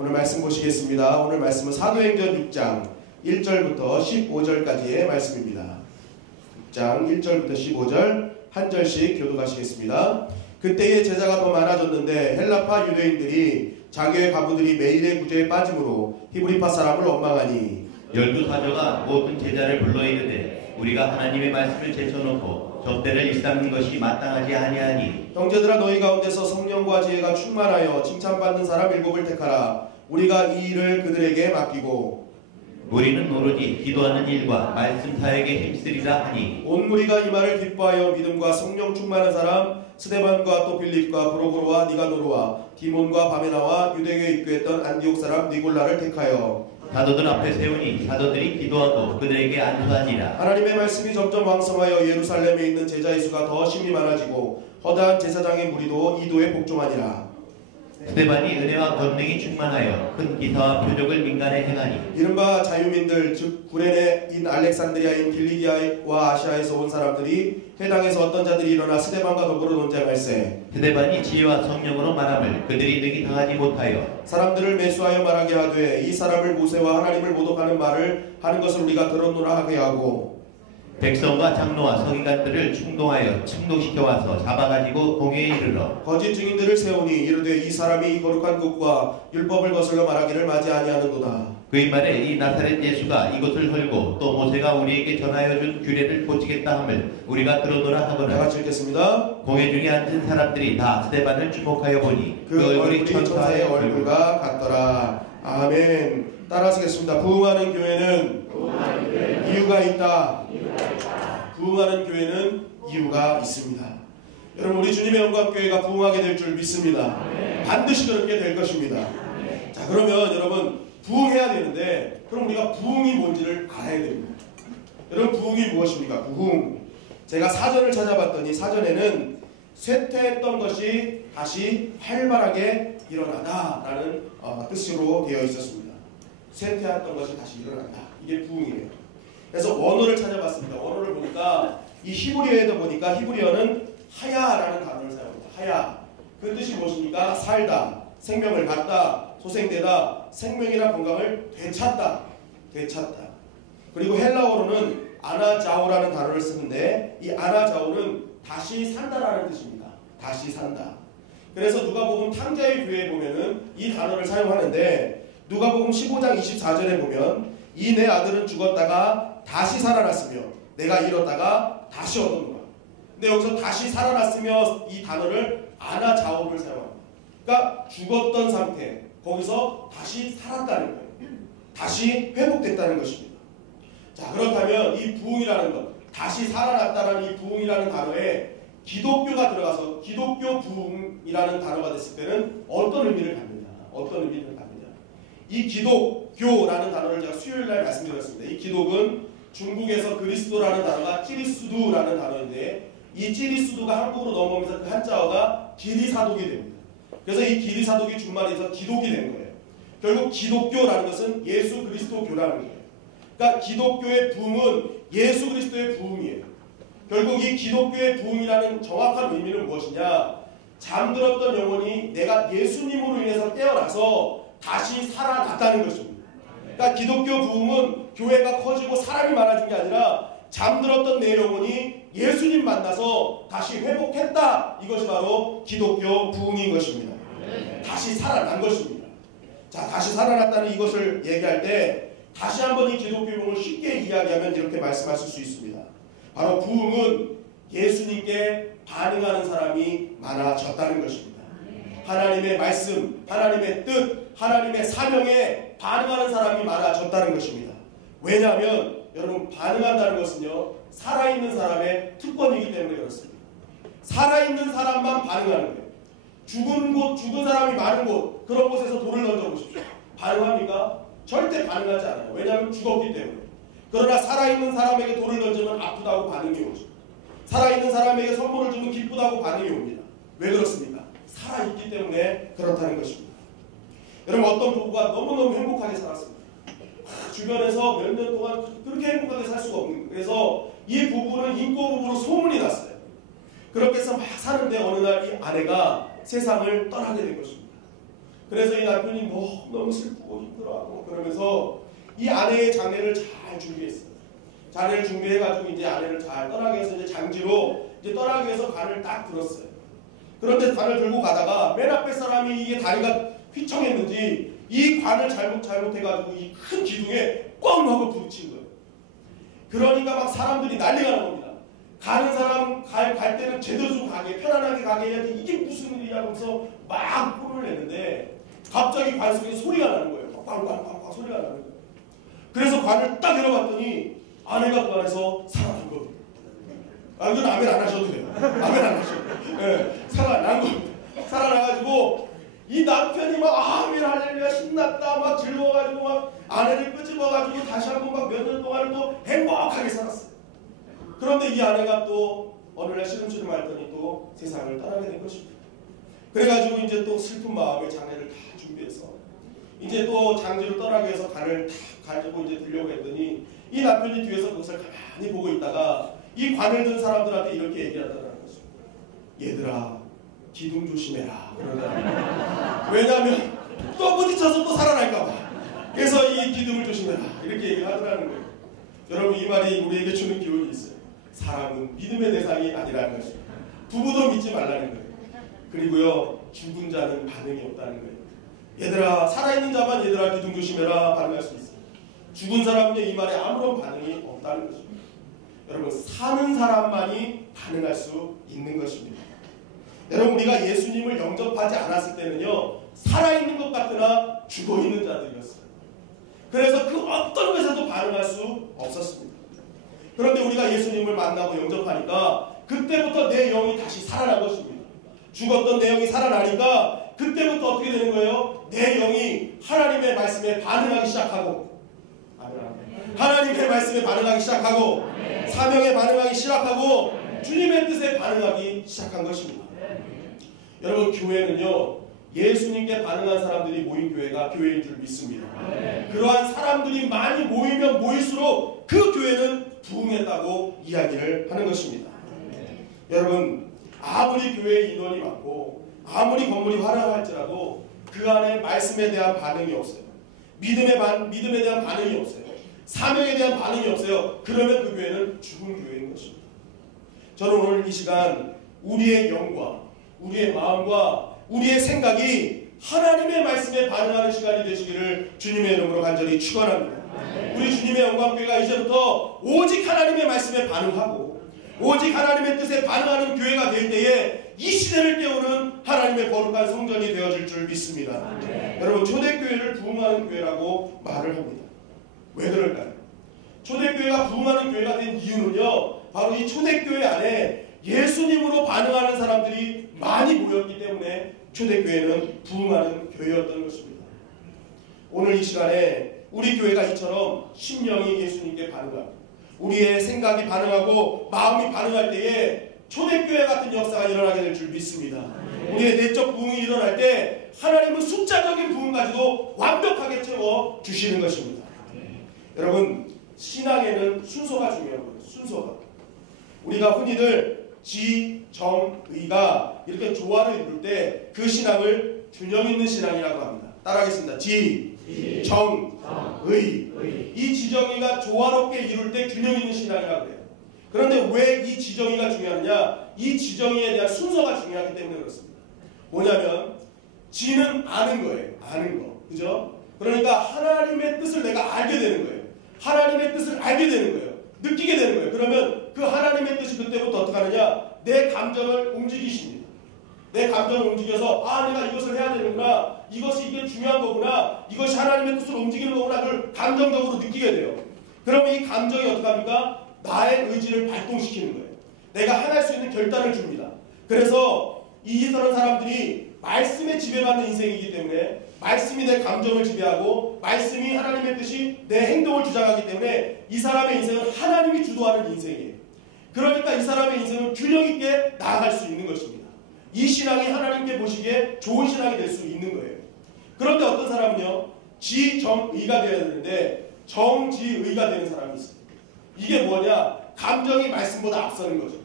오늘 말씀 보시겠습니다. 오늘 말씀은 사도행전 6장 1절부터 15절까지의 말씀입니다. 6장 1절부터 15절 한 절씩 교독하시겠습니다. 그때의 제자가 더 많아졌는데 헬라파 유대인들이 자기의 가부들이 매일의 구제에 빠짐으로 히브리파 사람을 원망하니 열두 사도가 모든 제자를 불러 이르되 우리가 하나님의 말씀을 제쳐놓고 접대를 일삼는 것이 마땅하지 아니하니 형제들아 너희 가운데서 성령과 지혜가 충만하여 칭찬받는 사람 7을 택하라. 우리가 이 일을 그들에게 맡기고 우리는 오로지 기도하는 일과 말씀 사역에 힘쓰리라 하니 온 무리가 이 말을 기뻐하여 믿음과 성령 충만한 사람 스데반과 또 빌립과 브로고로와 니가노르와 디몬과 바메나와 유대교에 입교했던 안디옥 사람 니골라를 택하여 사도들 앞에 세우니 사도들이 기도하고 그들에게 안수하니라. 하나님의 말씀이 점점 왕성하여 예루살렘에 있는 제자의 수가 더 심히 많아지고 허다한 제사장의 무리도 이도에 복종하니라. 스데반이 은혜와 권능이 충만하여 큰 기사와 표적을 민간에 행하니 이른바 자유민들 즉 구레네인 알렉산드리아인 길리기아와 아시아에서 온 사람들이 해당에서 어떤 자들이 일어나 스데반과 더불어 논쟁할세. 스데반이 지혜와 성령으로 말함을 그들이 능히 당하지 못하여 사람들을 매수하여 말하게 하되 이 사람을 모세와 하나님을 모독하는 말을 하는 것을 우리가 들었노라 하게 하고 백성과 장로와 서기관들을 충동하여 충동시켜 와서 잡아가지고 공회에 이르러 거짓 증인들을 세우니 이르되 이 사람이 이 거룩한 것과 율법을 거슬러 말하기를 맞이 아니하는도다. 그의 말에 이 나사렛 예수가 이곳을 헐고 또 모세가 우리에게 전하여 준 규례를 고치겠다 함을 우리가 들어노라 하거늘. 다 같이 읽겠습니다. 공회 중에 앉은 사람들이 다 스데반을 주목하여 보니 그 얼굴이 천사의 얼굴과 같더라. 아멘. 따라하시겠습니다. 부흥하는 교회는 이유가 있다. 부흥하는 교회는 이유가 있습니다. 여러분 우리 주님의 영광교회가 부흥하게 될 줄 믿습니다. 반드시 그렇게 될 것입니다. 자 그러면 여러분 부흥해야 되는데 그럼 우리가 부흥이 뭔지를 알아야 됩니다. 여러분 부흥이 무엇입니까? 부흥. 제가 사전을 찾아봤더니 사전에는 쇠퇴했던 것이 다시 활발하게 일어나다라는 뜻으로 되어 있었습니다. 쇠퇴했던 것이 다시 일어난다. 이게 부흥이에요. 그래서 원어를 찾아봤습니다. 원어를 보니까 이 히브리어에도 보니까 히브리어는 하야라는 단어를 사용합니다. 하야. 그 뜻이 무엇입니까? 살다, 생명을 갖다, 소생되다, 생명이나 건강을 되찾다, 되찾다. 그리고 헬라어로는 아나자오라는 단어를 쓰는데 이 아나자오는 다시 산다라는 뜻입니다. 다시 산다. 그래서 누가복음 탕자의 교회에 보면은 이 단어를 사용하는데 누가복음 15장 24절에 보면 이 내 아들은 죽었다가 다시 살아났으며 내가 잃었다가 다시 얻었노라. 근데 여기서 다시 살아났으며 이 단어를 아나자오를 사용합니다. 그러니까 죽었던 상태 거기서 다시 살았다는 거예요. 다시 회복됐다는 것입니다. 자 그렇다면 이 부흥이라는 것 다시 살아났다는 이 부흥이라는 단어에 기독교가 들어가서 기독교 부흥이라는 단어가 됐을 때는 어떤 의미를 갖느냐 어떤 의미를 갖느냐 이 기독교라는 단어를 제가 수요일날 말씀드렸습니다. 이 기독은 중국에서 그리스도라는 단어가 찌리수두라는 단어인데 이 찌리수두가 한국으로 넘어오면서 그 한자어가 기리사독이 됩니다. 그래서 이 기리사독이 준말에서 기독이 된 거예요. 결국 기독교라는 것은 예수 그리스도 교라는 거예요. 그러니까 기독교의 부흥은 예수 그리스도의 부흥이에요. 결국 이 기독교의 부흥이라는 정확한 의미는 무엇이냐? 잠들었던 영혼이 내가 예수님으로 인해서 깨어나서 다시 살아났다는 것입니다. 그러니까 기독교 부흥은 교회가 커지고 사람이 많아진 게 아니라 잠들었던 내 영혼이 예수님 만나서 다시 회복했다. 이것이 바로 기독교 부흥인 것입니다. 다시 살아난 것입니다. 자, 다시 살아났다는 이것을 얘기할 때 다시 한번 이 기독교 부흥을 쉽게 이야기하면 이렇게 말씀하실 수 있습니다. 바로 부흥은 예수님께 반응하는 사람이 많아졌다는 것입니다. 하나님의 말씀, 하나님의 뜻, 하나님의 사명에 반응하는 사람이 많아졌다는 것입니다. 왜냐하면 여러분 반응한다는 것은요 살아있는 사람의 특권이기 때문에 그렇습니다. 살아있는 사람만 반응하는 거예요. 죽은 곳, 죽은 사람이 많은 곳 그런 곳에서 돌을 던져보십시오. 반응합니까? 절대 반응하지 않아요. 왜냐하면 죽었기 때문에. 그러나 살아있는 사람에게 돌을 던지면 아프다고 반응이 오죠. 살아있는 사람에게 선물을 주면 기쁘다고 반응이 옵니다. 왜 그렇습니까? 살아있기 때문에 그렇다는 것입니다. 여러분 어떤 부부가 너무너무 행복하게 살았습니다. 주변에서 몇 년 동안 그렇게 행복하게 살 수가 없는 거예요. 그래서 이 부부는 인고 부부로 소문이 났어요. 그렇게 해서 막 사는데 어느 날 이 아내가 세상을 떠나게 된 것입니다. 그래서 이 남편이 너무 슬프고 힘들어하고 그러면서 이 아내의 장례를 잘 준비했어요. 장례를 준비해가지고 이제 아내를 잘 떠나기 위해서 이제 장지로 이제 떠나기 위해서 관을 딱 들었어요. 그런데 관을 들고 가다가 맨 앞에 사람이 이게 다리가 휘청했는지 이 관을 잘못해가지고 이 큰 기둥에 꽝 하고 부딪힌 거예요. 그러니까 막 사람들이 난리가 난 겁니다. 가는 사람 갈 때는 제대로 좀 가게, 편안하게 가게 해야지 이게 무슨 일이야 하면서 막 폰을 내는데 갑자기 관 속에서 소리가 나는 거예요. 꽝꽝꽝꽝 소리가 나는 거예요. 그래서 관을 딱 열어봤더니 아내가 그 안에서 살아난 겁니다. 이건 아멘 안 하셔도 돼요. 아멘 안 하셔도 돼요. 네, 살아난 겁니다. 살아나가지고 이 남편이 막 아멘 할렐루야 신났다 막 즐거워가지고 막 아내를 끄집어가지고 다시 한번 막 몇 년 동안은 또 행복하게 살았어요. 그런데 이 아내가 또 어느 날 시름시름 앓더니 또 세상을 떠나게 된 것입니다. 그래가지고 이제 또 슬픈 마음에 장례를 다 준비해서 이제 또 장지로 떠나기 위해서 관을 다 가지고 이제 들려고 했더니 이 남편이 뒤에서 그것을 가만히 보고 있다가 이 관을 든 사람들한테 이렇게 얘기하더라는 거죠. 얘들아 기둥 조심해라. 왜냐하면 또 부딪혀서 또 살아날까봐. 그래서 이 기둥을 조심해라. 이렇게 얘기를 하더라는 거예요. 여러분 이 말이 우리에게 주는 기운이 있어요. 사람은 믿음의 대상이 아니라는 것이죠. 부부도 믿지 말라는 거예요. 그리고요 죽은 자는 반응이 없다는 거예요. 얘들아 살아있는 자만 얘들아 기둥 조심해라 반응할 수 있어요. 죽은 사람은요 이 말에 아무런 반응이 없다는 것입니다. 여러분 사는 사람만이 반응할 수 있는 것입니다. 여러분 우리가 예수님을 영접하지 않았을 때는요 살아있는 것 같으나 죽어있는 자들이었어요. 그래서 그 어떤 것에도 반응할 수 없었습니다. 그런데 우리가 예수님을 만나고 영접하니까 그때부터 내 영이 다시 살아난 것입니다. 죽었던 내 영이 살아나니까 그때부터 어떻게 되는 거예요? 내 영이 하나님의 말씀에 반응하기 시작하고 하나님의 말씀에 반응하기 시작하고 사명에 반응하기 시작하고 주님의 뜻에 반응하기 시작한 것입니다. 여러분 교회는요 예수님께 반응한 사람들이 모인 교회가 교회인 줄 믿습니다. 그러한 사람들이 많이 모이면 모일수록 그 교회는 부흥했다고 이야기를 하는 것입니다. 여러분 아무리 교회에 인원이 많고 아무리 건물이 화려할지라도 그 안에 말씀에 대한 반응이 없어요. 믿음에 대한 반응이 없어요. 사명에 대한 반응이 없어요. 그러면 그 교회는 죽은 교회인 것입니다. 저는 오늘 이 시간 우리의 영과 우리의 마음과 우리의 생각이 하나님의 말씀에 반응하는 시간이 되시기를 주님의 이름으로 간절히 축원합니다. 우리 주님의 영광교회가 이제부터 오직 하나님의 말씀에 반응하고 오직 하나님의 뜻에 반응하는 교회가 될 때에 이 시대를 깨우는 하나님의 거룩한 성전이 되어질 줄 믿습니다. 여러분 초대교회를 부흥하는 교회라고 말을 합니다. 왜 그럴까요? 초대교회가 부흥하는 교회가 된 이유는요 바로 이 초대교회 안에 예수님으로 반응하는 사람들이 많이 모였기 때문에 초대교회는 부흥하는 교회였던 것입니다. 오늘 이 시간에 우리 교회가 이처럼 심령이 예수님께 반응하고 우리의 생각이 반응하고 마음이 반응할 때에 초대교회 같은 역사가 일어나게 될 줄 믿습니다. 우리의 내적 부흥이 일어날 때 하나님은 숫자적인 부흥 가지고 완벽하게 채워 주시는 것입니다. 여러분 신앙에는 순서가 중요한 거예요. 순서가. 우리가 흔히들 지, 정, 의가 이렇게 조화를 이룰 때 그 신앙을 균형 있는 신앙이라고 합니다. 따라하겠습니다. 지, 정, 의. 이 지정의가 조화롭게 이룰 때 균형 있는 신앙이라고 해요. 그런데 왜 이 지정의가 중요하느냐? 이 지정의에 대한 순서가 중요하기 때문에 그렇습니다. 뭐냐면 지는 아는 거예요. 아는 거. 그죠? 그러니까 하나님의 뜻을 내가 알게 되는 거예요. 하나님의 뜻을 알게 되는 거예요. 느끼게 되는 거예요. 그러면 그 하나님의 뜻이 그때부터 어떻게 하느냐? 내 감정을 움직이십니다. 내 감정을 움직여서 내가 이것을 해야 되는구나. 이게 중요한 거구나. 이것이 하나님의 뜻으로 움직이는 거구나. 그걸 감정적으로 느끼게 돼요. 그러면 이 감정이 어떻게 합니까? 나의 의지를 발동시키는 거예요. 내가 행할 수 있는 결단을 줍니다. 그래서 이런 사람들이 말씀에 지배받는 인생이기 때문에 말씀이 내 감정을 지배하고 말씀이 하나님의 뜻이 내 행동을 주장하기 때문에 이 사람의 인생은 하나님이 주도하는 인생이에요. 그러니까 이 사람의 인생은 균형 있게 나아갈 수 있는 것입니다. 이 신앙이 하나님께 보시기에 좋은 신앙이 될 수 있는 거예요. 그런데 어떤 사람은요 지, 정, 의가 되어야 되는데 정, 지, 의가 되는 사람이 있어요. 이게 뭐냐? 감정이 말씀보다 앞서는 거죠.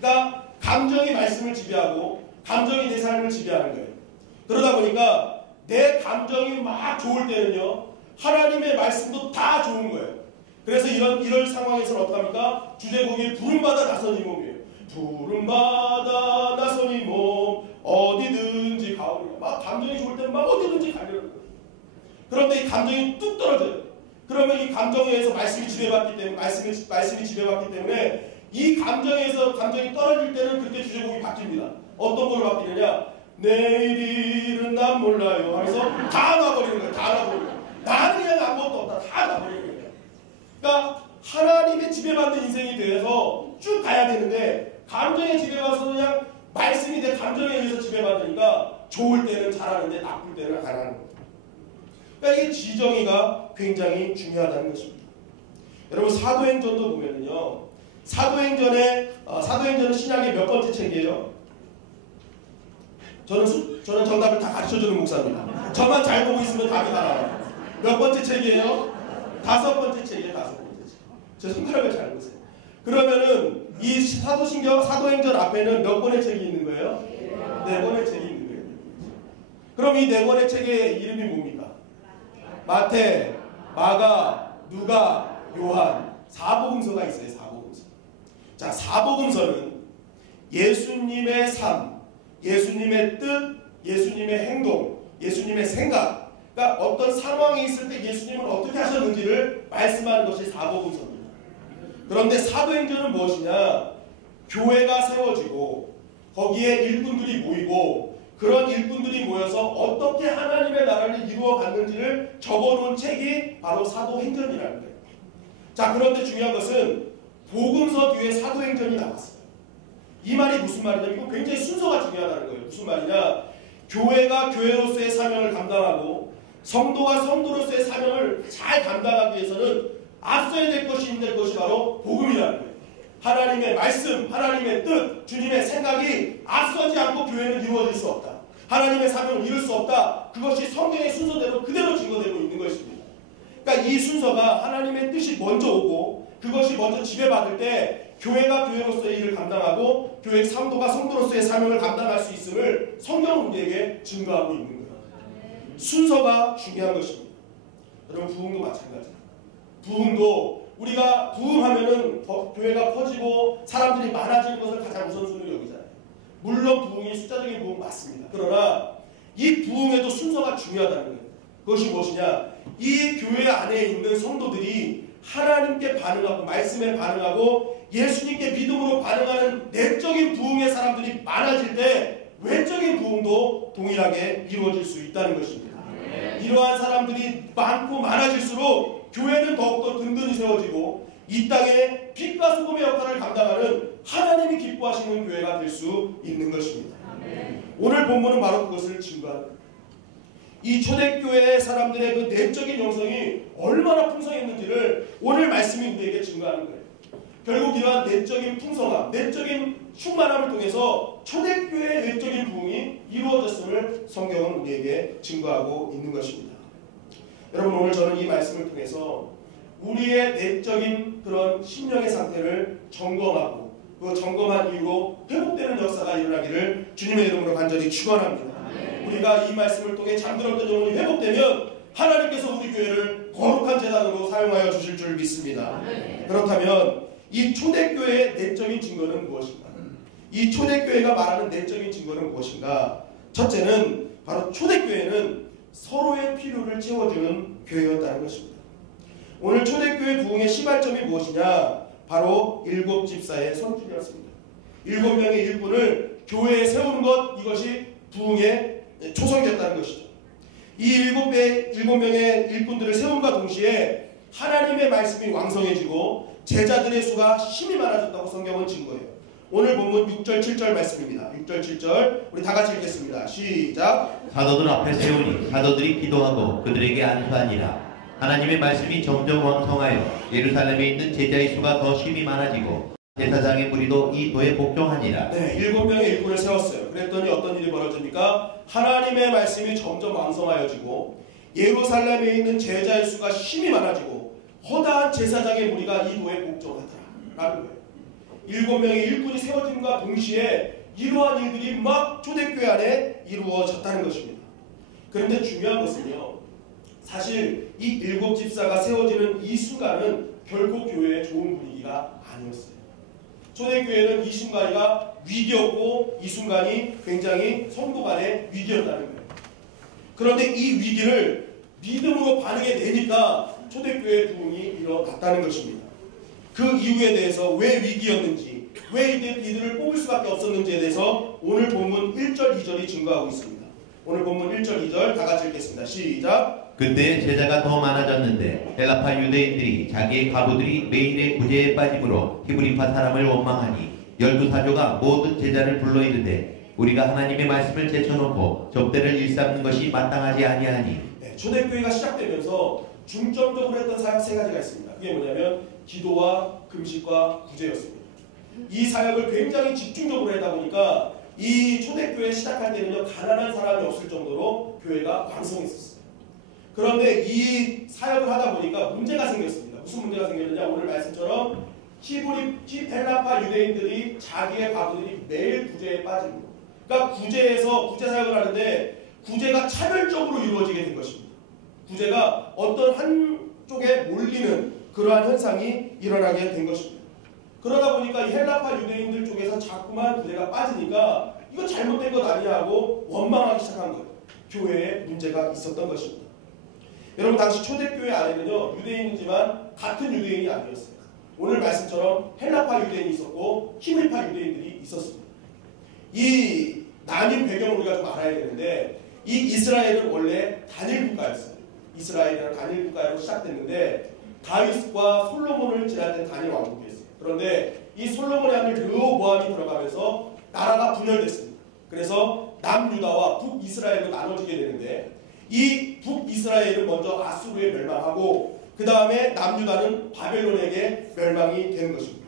그러니까 감정이 말씀을 지배하고 감정이 내 삶을 지배하는 거예요. 그러다 보니까 내 감정이 막 좋을 때는요, 하나님의 말씀도 다 좋은 거예요. 그래서 이런 상황에서는 어떡합니까? 주제곡이 부름받아 나선 이 몸이에요. 부름받아 나선 이 몸 어디든지 가오리라. 막 감정이 좋을 때는 막 어디든지 가려는 거예요. 그런데 이 감정이 뚝 떨어져요. 그러면 이 감정에 의해서 말씀이 지배받기 때문에 말씀이 지배받기 때문에 이 감정에서 감정이 떨어질 때는 그때 주제곡이 바뀝니다. 어떤 걸로 바뀌느냐? 내일 일은 난 몰라요 하면서 다 놔버리는 거예요. 다 놔버리는 거예요. 나는 그냥 아무것도 없다. 다 놔버리는 거예요. 그러니까 하나님의 지배받는 인생이 되어서 쭉 가야 되는데 감정에 지배받아서 그냥 말씀이 내 감정에 의해서 지배받으니까 좋을 때는 잘하는데 나쁠 때는 안 하는 거예요. 그러니까 이게 지정의가 굉장히 중요하다는 것입니다. 여러분 사도행전도 보면은요. 사도행전은 신약의 몇 번째 책이에요? 저는 정답을 다 가르쳐주는 목사입니다. 저만 잘 보고 있으면 답이 다 나와요. 몇 번째 책이에요? 5번째 책이에요. 5번째 책. 제 손가락을 잘 보세요. 그러면은 이 사도행전 앞에는 몇 권의 책이 있는 거예요? 4권의 책이 있는 거예요. 그럼 이 4권의 책의 이름이 뭡니까? 마태, 마가, 누가, 요한. 4복음서가 있어요. 4복음서. 자, 4복음서는 예수님의 삶, 예수님의 뜻, 예수님의 행동, 예수님의 생각, 그러니까 어떤 상황에 있을 때 예수님은 어떻게 하셨는지를 말씀하는 것이 4복음서입니다. 그런데 사도행전은 무엇이냐? 교회가 세워지고 거기에 일꾼들이 모이고 그런 일꾼들이 모여서 어떻게 하나님의 나라를 이루어 갔는지를 적어놓은 책이 바로 사도행전이라는 거예요. 자, 그런데 중요한 것은 복음서 뒤에 사도행전이 나왔어요. 이 말이 무슨 말이냐면 이거 굉장히 순서가 중요하다는 거예요. 무슨 말이냐? 교회가 교회로서의 사명을 감당하고 성도가 성도로서의 사명을 잘 감당하기 위해서는 앞서야 될 것이 있는 것이 바로 복음이라는 거예요. 하나님의 말씀, 하나님의 뜻, 주님의 생각이 앞서지 않고 교회는 이루어질 수 없다. 하나님의 사명을 이룰 수 없다. 그것이 성경의 순서대로 그대로 증거되고 있는 것입니다. 그러니까 이 순서가 하나님의 뜻이 먼저 오고 그것이 먼저 지배받을 때 교회가 교회로서의 일을 감당하고 교회 성도가 성도로서의 사명을 감당할 수 있음을 성경은 우리에게 증거하고 있는 거예요. 순서가 중요한 것입니다. 여러분 부흥도 마찬가지예요. 부흥도 우리가 부흥하면은 교회가 커지고 사람들이 많아지는 것을 가장 우선순위로 여기잖아요. 물론 부흥이 숫자적인 부흥 맞습니다. 그러나 이 부흥에도 순서가 중요하다는 거예요. 그것이 무엇이냐? 이 교회 안에 있는 성도들이 하나님께 반응하고 말씀에 반응하고 예수님께 믿음으로 반응하는 내적인 부흥의 사람들이 많아질 때 외적인 부흥도 동일하게 이루어질 수 있다는 것입니다. 이러한 사람들이 많고 많아질수록 교회는 더욱더 든든히 세워지고 이 땅에 빛과 소금의 역할을 감당하는 하나님이 기뻐하시는 교회가 될 수 있는 것입니다. 오늘 본문은 바로 그것을 증거합니다. 이 초대교회의 사람들의 그 내적인 영성이 얼마나 풍성했는지를 오늘 말씀이 우리에게 증거하는 거예요. 결국 이러한 내적인 풍성함, 내적인 충만함을 통해서 초대교회의 내적인 부흥이 이루어졌음을 성경은 우리에게 증거하고 있는 것입니다. 여러분 오늘 저는 이 말씀을 통해서 우리의 내적인 그런 심령의 상태를 점검하고 그 점검한 이후로 회복되는 역사가 일어나기를 주님의 이름으로 간절히 축원합니다. 우리가 이 말씀을 통해 잠들었던 영혼이 회복되면 하나님께서 우리 교회를 거룩한 제단으로 사용하여 주실 줄 믿습니다. 그렇다면 이 초대교회의 내적인 증거는 무엇인가? 이 초대교회가 말하는 내적인 증거는 무엇인가? 첫째는 바로 초대교회는 서로의 필요를 채워주는 교회였다는 것입니다. 오늘 초대교회 부흥의 시발점이 무엇이냐? 바로 7집사의 선출이었습니다. 7명의 일꾼을 교회에 세우는 것, 이것이 부흥의 초성이었다는 것이죠. 이 7명의 일꾼들을 세움과 동시에 하나님의 말씀이 왕성해지고 제자들의 수가 심히 많아졌다고 성경은 증거해요. 오늘 본문 6절 7절 말씀입니다. 6절 7절 우리 다 같이 읽겠습니다. 시작. 사도들 앞에 세우니 사도들이 기도하고 그들에게 안수하니라. 하나님의 말씀이 점점 왕성하여 예루살렘에 있는 제자의 수가 더 심히 많아지고 제사장의 무리도 이 도에 복종하니라. 네, 7명의 일꾼을 세웠어요. 그랬더니 어떤 일이 벌어집니까? 하나님의 말씀이 점점 왕성하여지고 예루살렘에 있는 제자의 수가 심히 많아지고 허다한 제사장의 무리가 이 도에 복종하더라라는 거예요. 7명의 일꾼이 세워짐과 동시에 이러한 일들이 막 초대교회 안에 이루어졌다는 것입니다. 그런데 중요한 것은요, 사실 이 일곱 집사가 세워지는 이 순간은 결코 교회의 좋은 분위기가 아니었어요. 초대교회는 이 순간이가 위기였고 이 순간이 굉장히 성도 간의 위기였다는 거예요. 그런데 이 위기를 믿음으로 반응해내니까 초대교회의 부흥이 일어났다는 것입니다. 그 이유에 대해서 왜 위기였는지, 왜 이들을 뽑을 수밖에 없었는지에 대해서 오늘 본문 1절 2절이 증거하고 있습니다. 오늘 본문 1절 2절 다 같이 읽겠습니다. 시작. 그때 제자가 더 많아졌는데 헬라파 유대인들이 자기의 과부들이 매일의 구제에 빠짐으로 히브리파 사람을 원망하니 12사조가 모든 제자를 불러 이르되 우리가 하나님의 말씀을 제쳐놓고 접대를 일삼는 것이 마땅하지 아니하니. 초대교회가 시작되면서 중점적으로 했던 사역 세 가지가 있습니다. 그게 뭐냐면 기도와 금식과 구제였습니다. 이 사역을 굉장히 집중적으로 하다 보니까 이 초대교회 시작할 때는요, 가난한 사람이 없을 정도로 교회가 왕성했었어요. 그런데 이 사역을 하다 보니까 문제가 생겼습니다. 무슨 문제가 생겼느냐, 오늘 말씀처럼 헬라파 유대인들이 자기의 과부들이 매일 구제에 빠집니다. 그러니까 구제에서 구제 사역을 하는데 구제가 차별적으로 이루어지게 된 것입니다. 구제가 어떤 한쪽에 몰리는 그러한 현상이 일어나게 된 것입니다. 그러다 보니까 이 헬라파 유대인들 쪽에서 자꾸만 구제가 빠지니까 이거 잘못된 것 아니냐 하고 원망하기 시작한 거예요. 교회에 문제가 있었던 것입니다. 여러분, 당시 초대교회 안에는요, 유대인이지만 같은 유대인이 아니었어요. 오늘 말씀처럼 헬라파 유대인이 있었고 히브리파 유대인들이 있었습니다. 이 나뉜 배경을 우리가 좀 알아야 되는데, 이 이스라엘은 원래 단일 국가였어요. 이스라엘이라는 단일 국가로 시작됐는데 다윗과 솔로몬을 지나던 단일 왕국이었어요. 그런데 이 솔로몬의 아들 르호보암이 들어가면서 나라가 분열됐습니다. 그래서 남유다와 북이스라엘로 나눠지게 되는데, 이 북이스라엘은 먼저 아수르에 멸망하고 그 다음에 남유다는 바벨론에게 멸망이 되는 것입니다.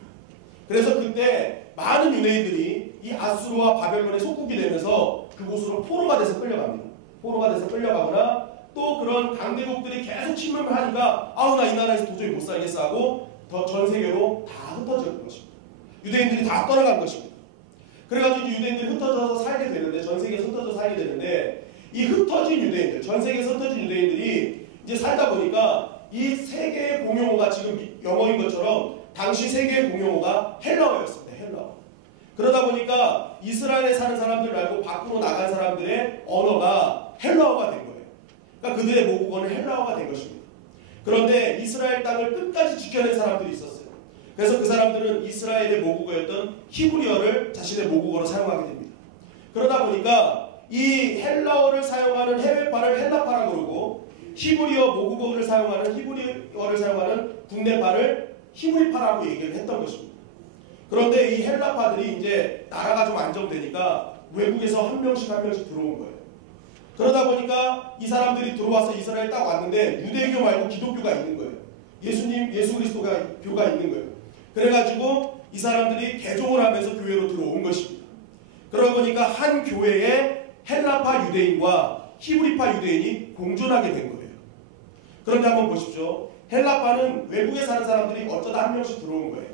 그래서 그때 많은 유대인들이 이 아수르와 바벨론의 속국이 되면서 그곳으로 포로가 돼서 끌려갑니다. 포로가 돼서 끌려가거나 또 그런 강대국들이 계속 침범을 하니까 아우 나 이 나라에서 도저히 못 살겠어 하고 더 전 세계로 다 흩어진 것입니다. 유대인들이 다 떠나간 것입니다. 그래가지고 유대인들이 흩어져서 살게 되는데, 전 세계에서 흩어져서 살게 되는데, 이 흩어진 유대인들, 전 세계에서 흩어진 유대인들이 이제 살다 보니까 이 세계의 공용어가 지금 영어인 것처럼 당시 세계의 공용어가 헬라어였습니다. 헬라어. 그러다 보니까 이스라엘에 사는 사람들 말고 밖으로 나간 사람들의 언어가 헬라어가 된 거예요. 그러니까 그들의 모국어는 헬라어가 된 것입니다. 그런데 이스라엘 땅을 끝까지 지켜낸 사람들이 있었어요. 그래서 그 사람들은 이스라엘의 모국어였던 히브리어를 자신의 모국어로 사용하게 됩니다. 그러다 보니까 이 헬라어를 사용하는 해외파를 헬라파라고 그러고 히브리어 모국어를 사용하는 히브리어를 사용하는 국내파를 히브리파라고 얘기를 했던 것입니다. 그런데 이 헬라파들이 이제 나라가 좀 안정되니까 외국에서 한 명씩 들어온 거예요. 그러다 보니까 이 사람들이 들어와서 이스라엘 딱 왔는데 유대교 말고 기독교가 있는 거예요. 예수 그리스도가 교가 있는 거예요. 그래가지고 이 사람들이 개종을 하면서 교회로 들어온 것입니다. 그러다 보니까 한 교회에 헬라파 유대인과 히브리파 유대인이 공존하게 된 거예요. 그런데 한번 보십시오. 헬라파는 외국에 사는 사람들이 어쩌다 한 명씩 들어온 거예요.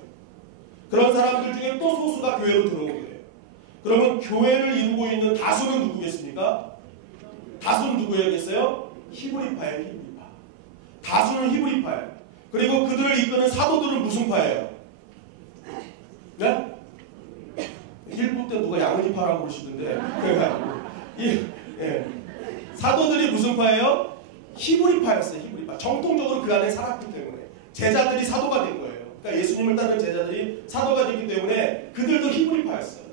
그런 사람들 중에 또 소수가 교회로 들어온 거예요. 그러면 교회를 이루고 있는 다수는 누구겠습니까? 다수는 누구였겠어요? 히브리파예요. 히브리파. 다수는 히브리파예요. 그리고 그들을 이끄는 사도들은 무슨 파예요? 네? 일부 때 누가 양은이파라고 그러시던데 사도들이 무슨 파예요? 히브리파였어요. 히브리파. 정통적으로 그 안에 살았기 때문에 제자들이 사도가 된 거예요. 그러니까 예수님을 따르는 제자들이 사도가 됐기 때문에 그들도 히브리파였어요.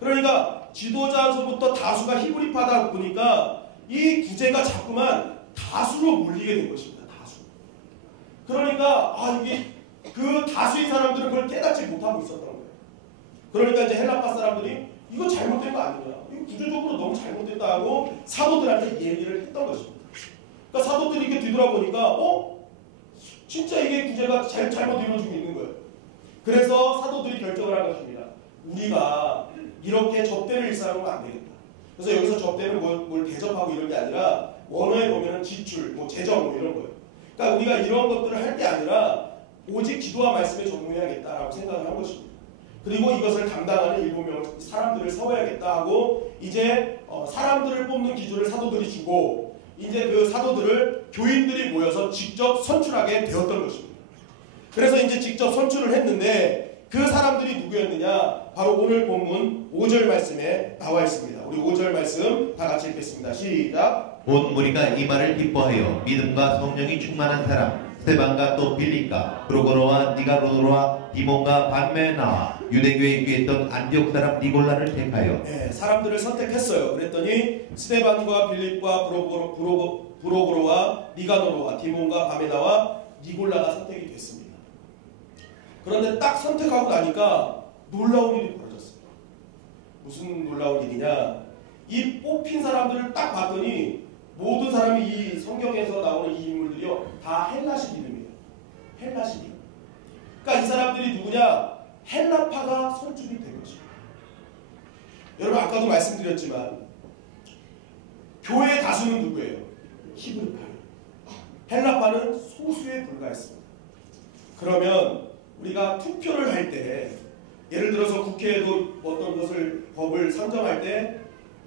그러니까 지도자서부터 다수가 히브리파다 보니까 이 구제가 자꾸만 다수로 몰리게 된 것입니다. 다수. 그러니까 이게 그 다수의 사람들은 그걸 깨닫지 못하고 있었던 거예요. 그러니까 이제 헬라파 사람들이 이거 잘못된 거 아니냐, 이거 구조적으로 너무 잘못됐다 하고 사도들한테 얘기를 했던 것입니다. 그러니까 사도들이 이렇게 뒤돌아보니까 진짜 이게 구제가 잘못 이루어지고 있는 거예요. 그래서 사도들이 결정을 한 것입니다. 우리가 이렇게 접대를 일삼으면 안 되겠다. 그래서 여기서 접대는 뭘 대접하고 이런 게 아니라 원어에 보면 지출, 재정 이런 거예요. 그러니까 우리가 이런 것들을 할 게 아니라 오직 기도와 말씀에 전무해야겠다라고 생각을 한 것입니다. 그리고 이것을 감당하는 7명 사람들을 세워야겠다 하고 이제 사람들을 뽑는 기준을 사도들이 주고 이제 그 사도들을 교인들이 모여서 직접 선출하게 되었던 것입니다. 그래서 이제 직접 선출을 했는데 그 사람들이 누구였느냐? 바로 오늘 본문 5절 말씀에 나와 있습니다. 우리 5절 말씀 다 같이 읽겠습니다. 시작. 온 무리가 이 말을 기뻐하여 믿음과 성령이 충만한 사람 스데반과 또 빌립과 프로고로와 니가노로와 디몬과 박메나와 유대교에 귀했던 안디옥 사람 니골라를 택하여 사람들을 선택했어요. 그랬더니 스데반과 빌립과 프로고로와 니가노로와 디몬과 바메나와 니골라가 선택이 됐습니다. 그런데 딱 선택하고 나니까 놀라운 일이 벌어졌어요. 무슨 놀라운 일이냐? 이 뽑힌 사람들을 딱 봤더니 모든 사람이 이 성경에서 나오는 이 인물들이요 다 헬라식 이름이에요. 헬라식 이름. 그러니까 이 사람들이 누구냐? 헬라파가 선출이 된 것입니다. 여러분 아까도 말씀드렸지만 교회의 다수는 누구예요? 히브리파예요. 헬라파는 소수에 불과했습니다. 그러면 우리가 투표를 할 때 예를 들어서 국회에도 어떤 것을 법을 상정할 때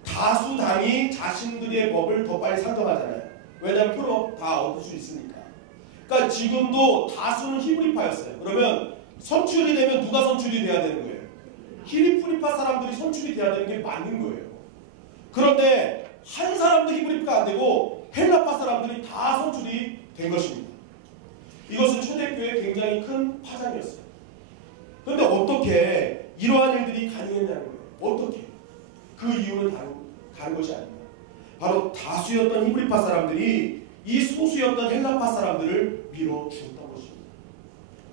다수당이 자신들의 법을 더 빨리 상정하잖아요. 왜냐하면 표로 다 얻을 수 있으니까. 그러니까 지금도 다수는 히브리파였어요. 그러면 선출이 되면 누가 선출이 돼야 되는 거예요? 히브리파 사람들이 선출이 돼야 되는 게 맞는 거예요. 그런데 한 사람도 히브리파가 안 되고 헬라파 사람들이 다 선출이 된 것입니다. 이것은 초대교회에 굉장히 큰 파장이었어요. 그런데 어떻게 이러한 일들이 가능했냐는 거예요. 어떻게? 그 이유는 다른 것이 아닙니다. 바로 다수였던 히브리파 사람들이 이 소수였던 헬라파 사람들을 밀어주었던 것입니다.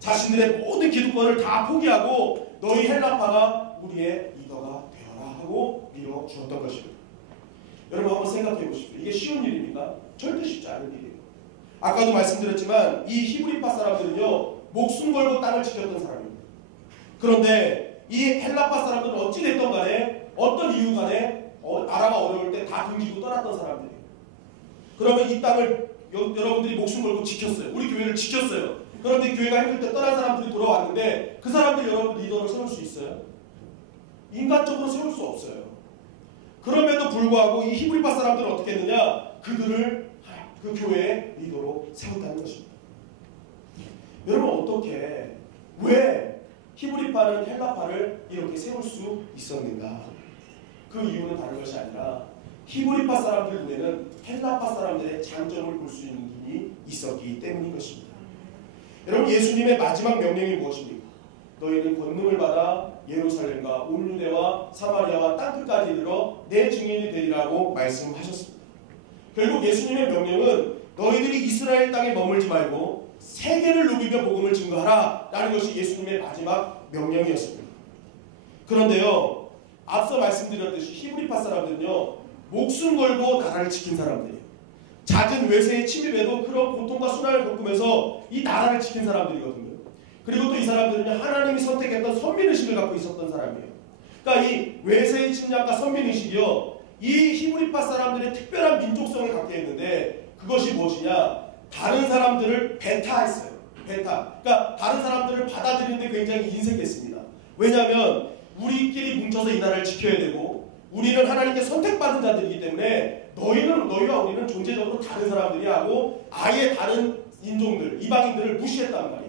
자신들의 모든 기득권을 다 포기하고 너희 헬라파가 우리의 리더가 되어라 하고 밀어주었던 것입니다. 여러분 한번 생각해 보십시오. 이게 쉬운 일입니까? 절대 쉽지 않은 일이에요. 아까도 말씀드렸지만 이 히브리파 사람들은요 목숨 걸고 땅을 지켰던 사람입니다. 그런데 이 헬라파 사람들은 어찌됐던 간에 어떤 이유 간에 나라가 어려울 때 다 등지고 떠났던 사람들이에요. 그러면 이 땅을 여러분들이 목숨 걸고 지켰어요. 우리 교회를 지켰어요. 그런데 교회가 힘들 때 떠난 사람들이 돌아왔는데 그 사람들 여러분 리더를 세울 수 있어요? 인간적으로 세울 수 없어요. 그럼에도 불구하고 이 히브리파 사람들은 어떻게 했느냐? 그들을 그 교회의 리더로 세웠다는 것입니다. 여러분 어떻게 왜 히브리파는 헬라파를 이렇게 세울 수 있었는가? 그 이유는 다른 것이 아니라 히브리파 사람들 눈에는 헬라파 사람들의 장점을 볼 수 있는 눈이 있었기 때문인 것입니다. 여러분 예수님의 마지막 명령이 무엇입니까? 너희는 권능을 받아 예루살렘과 온 유대와 사마리아와 땅끝까지 이르러 내 증인이 되리라고 말씀하셨습니다. 결국 예수님의 명령은 너희들이 이스라엘 땅에 머물지 말고 세계를 누비며 복음을 증거하라 라는 것이 예수님의 마지막 명령이었습니다. 그런데요 앞서 말씀드렸듯이 히브리파 사람들은요 목숨 걸고 나라를 지킨 사람들이에요. 잦은 외세의 침입에도 그런 고통과 수난을 겪으면서 이 나라를 지킨 사람들이거든요. 그리고 또 이 사람들은 하나님이 선택했던 선민의식을 갖고 있었던 사람이에요. 그러니까 이 외세의 침략과 선민의식이요 이 히브리파 사람들의 특별한 민족성을 갖게 했는데 그것이 무엇이냐? 다른 사람들을 배타했어요. 배타. 그러니까 다른 사람들을 받아들이는데 굉장히 인색했습니다. 왜냐하면 우리끼리 뭉쳐서 이 나라를 지켜야 되고 우리는 하나님께 선택받은 자들이기 때문에 너희와 우리는 존재적으로 다른 사람들이 하고 아예 다른 인종들, 이방인들을 무시했단 말이에요.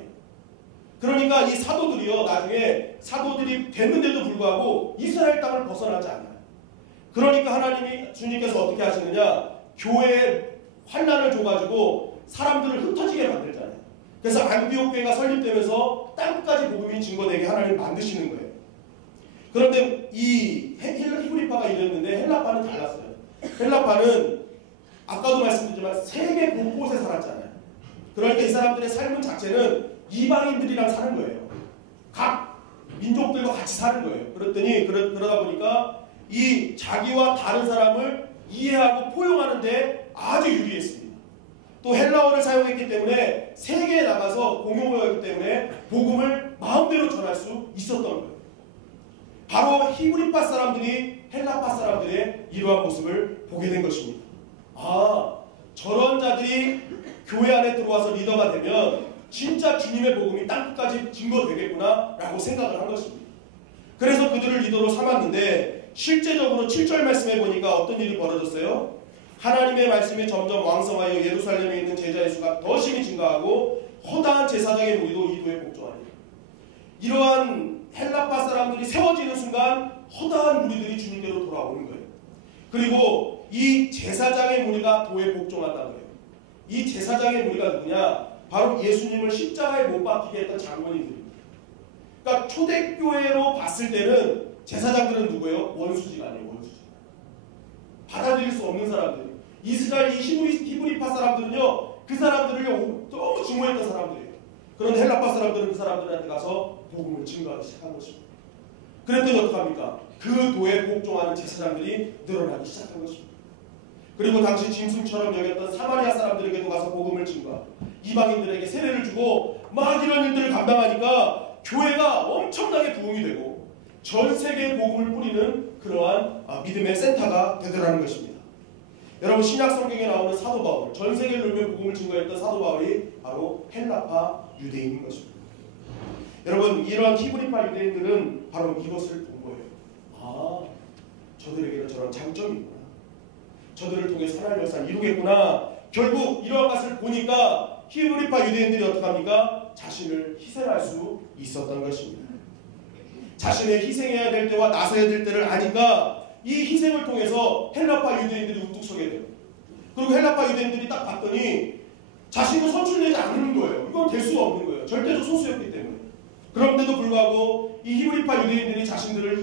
그러니까 이 사도들이요 나중에 사도들이 됐는데도 불구하고 이스라엘 땅을 벗어나지 않아요. 그러니까 하나님이 주님께서 어떻게 하시느냐? 교회에 환난을 줘가지고 사람들을 흩어지게 만들잖아요. 그래서 안디옥 교회가 설립되면서 땅끝까지 복음이 증거되게 하나님 만드시는 거예요. 그런데 이 히브리파가 이랬는데 헬라파는 달랐어요. 헬라파는 아까도 말씀드렸지만 세계 곳곳에 살았잖아요. 그러니까 이 사람들의 삶은 자체는 이방인들이랑 사는 거예요. 각 민족들과 같이 사는 거예요. 그러다 보니까 이 자기와 다른 사람을 이해하고 포용하는데 아주 유리했습니다. 또 헬라어를 사용했기 때문에 세계에 나가서 공용어였기 때문에 복음을 마음대로 전할 수 있었던 거예요. 바로 히브리파 사람들이 헬라파 사람들의 이러한 모습을 보게 된 것입니다. 아, 저런 자들이 교회 안에 들어와서 리더가 되면 진짜 주님의 복음이 땅끝까지 증거되겠구나 라고 생각을 한 것입니다. 그래서 그들을 리더로 삼았는데 실제적으로 7절 말씀에 보니까 어떤 일이 벌어졌어요? 하나님의 말씀이 점점 왕성하여 예루살렘에 있는 제자의 수가 더 심히 증가하고 허다한 제사장의 무리도 이 도에 복종하니. 이러한 헬라파 사람들이 세워지는 순간 허다한 무리들이 주님께로 돌아오는 거예요. 그리고 이 제사장의 무리가 도에 복종한다는 거예요. 이 제사장의 무리가 누구냐? 바로 예수님을 십자가에 못 박히게 했던 장로님들입니다. 그러니까 초대교회로 봤을 때는 제사장들은 누구예요? 원수지가 아니에요. 원수지. 받아들일 수 없는 사람들. 이스라엘 이 히브리파 사람들은요, 그 사람들을 너무 증오했던 사람들이에요. 그런데 헬라파 사람들은 그 사람들한테 가서 복음을 증거하기 시작한 것입니다. 그랬더니 어떡합니까? 그 도에 복종하는 제사장들이 늘어나기 시작한 것입니다. 그리고 당시 짐승처럼 여겼던 사마리아 사람들에게도 가서 복음을 증거하고 이방인들에게 세례를 주고 막 이런 일들을 감당하니까 교회가 엄청나게 부흥이 되고 전 세계에 복음을 뿌리는 그러한 믿음의 센터가 되더라는 것입니다. 여러분, 신약 성경에 나오는 사도 바울, 전 세계를 누비며 복음을 증거했던 사도 바울이 바로 헬라파 유대인인 것입니다. 여러분, 이러한 히브리파 유대인들은 바로 이것을 본 거예요. 아, 저들에게는 저런 장점이 있구나. 저들을 통해서 하나님의 역사를 이루겠구나. 결국 이러한 것을 보니까 히브리파 유대인들이 어떡합니까? 자신을 희생할 수 있었던 것입니다. 자신의 희생해야 될 때와 나서야 될 때를 아니까 이 희생을 통해서 헬라파 유대인들이 우뚝 서게 돼요. 그리고 헬라파 유대인들이 딱 봤더니 자신도 선출되지 않는 거예요. 이건 될 수가 없는 거예요. 절대적 소수였기 때문에. 그런데도 불구하고 이 히브리파 유대인들이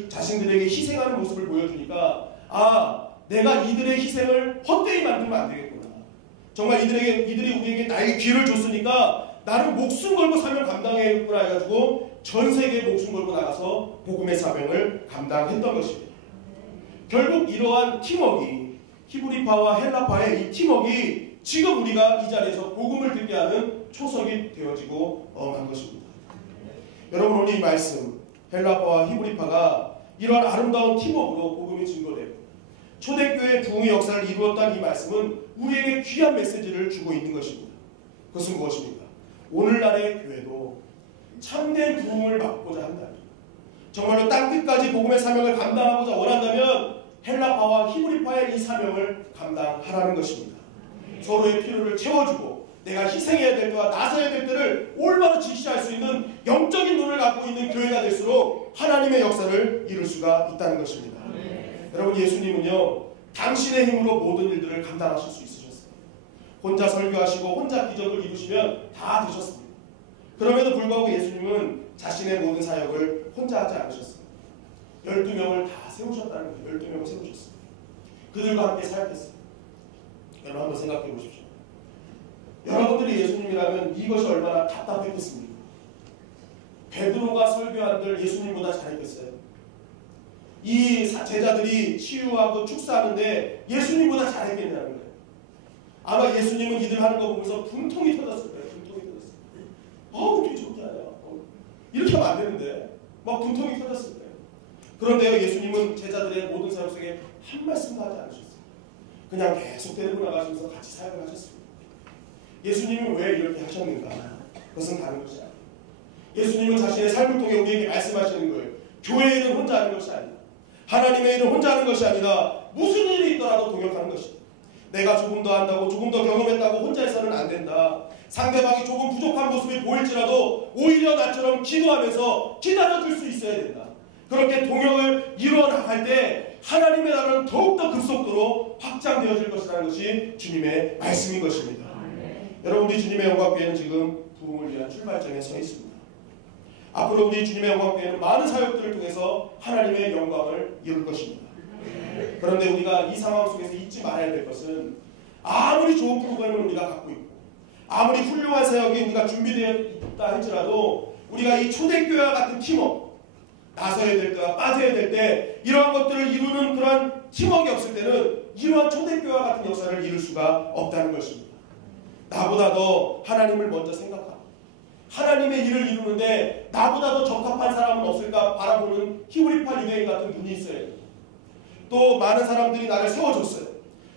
자신들에게 희생하는 모습을 보여주니까, 아, 내가 이들의 희생을 헛되이 만들면 안 되겠구나. 정말 이들이 우리에게 나의 귀를 줬으니까 나는 목숨 걸고 사명 감당해야겠구나 해가지고 전 세계에 목숨 걸고 나가서 복음의 사명을 감당했던 것입니다. 결국 이러한 팀워크, 히브리파와 헬라파의 이 팀워크가 지금 우리가 이 자리에서 복음을 듣게 하는 초석이 되어지고 간 것입니다. 여러분, 오늘 이 말씀, 헬라파와 히브리파가 이러한 아름다운 팀워크로 복음이 증거되고 초대교회의 부흥의 역사를 이루었다는 이 말씀은 우리에게 귀한 메시지를 주고 있는 것입니다. 그것은 무엇입니까? 오늘날의 교회도 참된 부흥을 막고자 한다면, 정말로 땅끝까지 복음의 사명을 감당하고자 원한다면 헬라파와 히브리파의 이 사명을 감당하라는 것입니다. 서로의 필요를 채워주고 내가 희생해야 될 때와 나서야 될 때를 올바로 직시할 수 있는 영적인 눈을 갖고 있는 교회가 될수록 하나님의 역사를 이룰 수가 있다는 것입니다. 여러분, 예수님은요, 당신의 힘으로 모든 일들을 감당하실 수 있으셨어요. 혼자 설교하시고 혼자 기적을 이루시면 다 되셨습니다. 그럼에도 불구하고 예수님은 자신의 모든 사역을 혼자 하지 않으셨어요. 12명을 다 세우셨다는 거예요. 12명을 세우셨어요. 그들과 함께 사역했어요. 여러분, 한번 생각해 보십시오. 여러분들이 예수님이라면 이것이 얼마나 답답했겠습니까? 베드로가 설교한들 예수님보다 잘했겠어요? 이 제자들이 치유하고 축사하는데 예수님보다 잘했겠냐는 거예요. 아마 예수님은 이들 하는 거 보면서 분통이 터졌을 거예요. 분통이 터졌을 거예요. 어떻게 저렇게 하냐. 이렇게 하면 안 되는데. 막 분통이 터졌을 거예요. 그런데요, 예수님은 제자들의 모든 사역 속에 한 말씀도 하지 않으셨어요. 그냥 계속 데리고 나가시면서 같이 사역을 하셨습니다. 예수님은 왜 이렇게 하셨는가? 그것은 다른 것이 아니에요. 예수님은 자신의 삶을 통해 우리에게 말씀하시는 거예요. 교회의 일은 혼자 하는 것이 아니다. 하나님의 일은 혼자 하는 것이 아니라 무슨 일이 있더라도 동역하는 것이다. 내가 조금 더 한다고, 조금 더 경험했다고 혼자 해서는 안 된다. 상대방이 조금 부족한 모습이 보일지라도 오히려 나처럼 기도하면서 기다려줄 수 있어야 된다. 그렇게 동역을 이루어 나갈 때 하나님의 나라는 더욱더 급속도로 확장되어질 것이라는 것이 주님의 말씀인 것입니다. 여러분, 우리 주님의 영광교회는 지금 부흥을 위한 출발점에 서 있습니다. 앞으로 우리 주님의 영광교회는 많은 사역들을 통해서 하나님의 영광을 이룰 것입니다. 그런데 우리가 이 상황 속에서 잊지 말아야 될 것은, 아무리 좋은 프로그램을 우리가 갖고 있고 아무리 훌륭한 사역이 우리가 준비되어 있다 할지라도 우리가 이 초대교회와 같은 팀워크, 나서야 될 때와 빠져야 될 때 이러한 것들을 이루는 그러한 팀워크가 없을 때는 이러한 초대교회와 같은 역사를 이룰 수가 없다는 것입니다. 나보다 더 하나님을 먼저 생각하고 하나님의 일을 이루는데 나보다 더 적합한 사람은 없을까 바라보는 히브리파 유대인 같은 눈이 있어야 돼요. 또 많은 사람들이 나를 세워줬어요.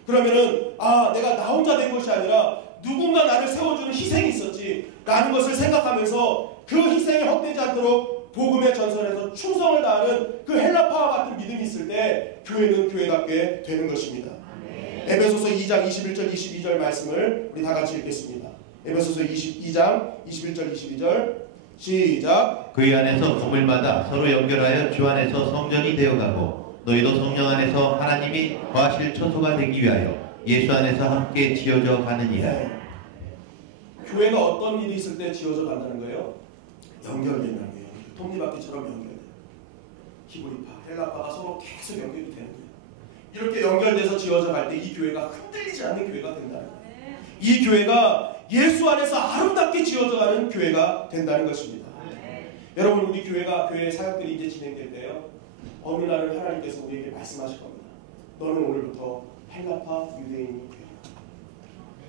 그러면은, 아, 내가 나 혼자 된 것이 아니라 누군가 나를 세워주는 희생이 있었지 라는 것을 생각하면서 그 희생이 헛되지 않도록 복음의 전선에서 충성을 다하는 그 헬라파와 같은 믿음이 있을 때 교회는 교회답게 되는 것입니다. 에베소서 2장 21절 22절 말씀을 우리 다 같이 읽겠습니다. 에베소서 2장 21절 22절 시작. 그의 안에서 건물마다 서로 연결하여 주 안에서 성전이 되어가고 너희도 성령 안에서 하나님이 거하실 처소가 되기 위하여 예수 안에서 함께 지어져 가느니라. 네. 교회가 어떤 일이 있을 때 지어져 간다는 거예요? 연결된다는 거예요. 톱니바퀴처럼 연결돼요. 히브리파, 헬라파가 서로 계속 연결이 되는 거예요. 이렇게 연결돼서 지어져 갈 때 이 교회가 흔들리지 않는 교회가 된다는 거예요. 이 교회가 예수 안에서 아름답게 지어져 가는 교회가 된다는 것입니다. 여러분, 우리 교회 사역들이 이제 진행될 때요, 어느 날은 하나님께서 우리에게 말씀하실 겁니다. 너는 오늘부터 헬라파 유대인이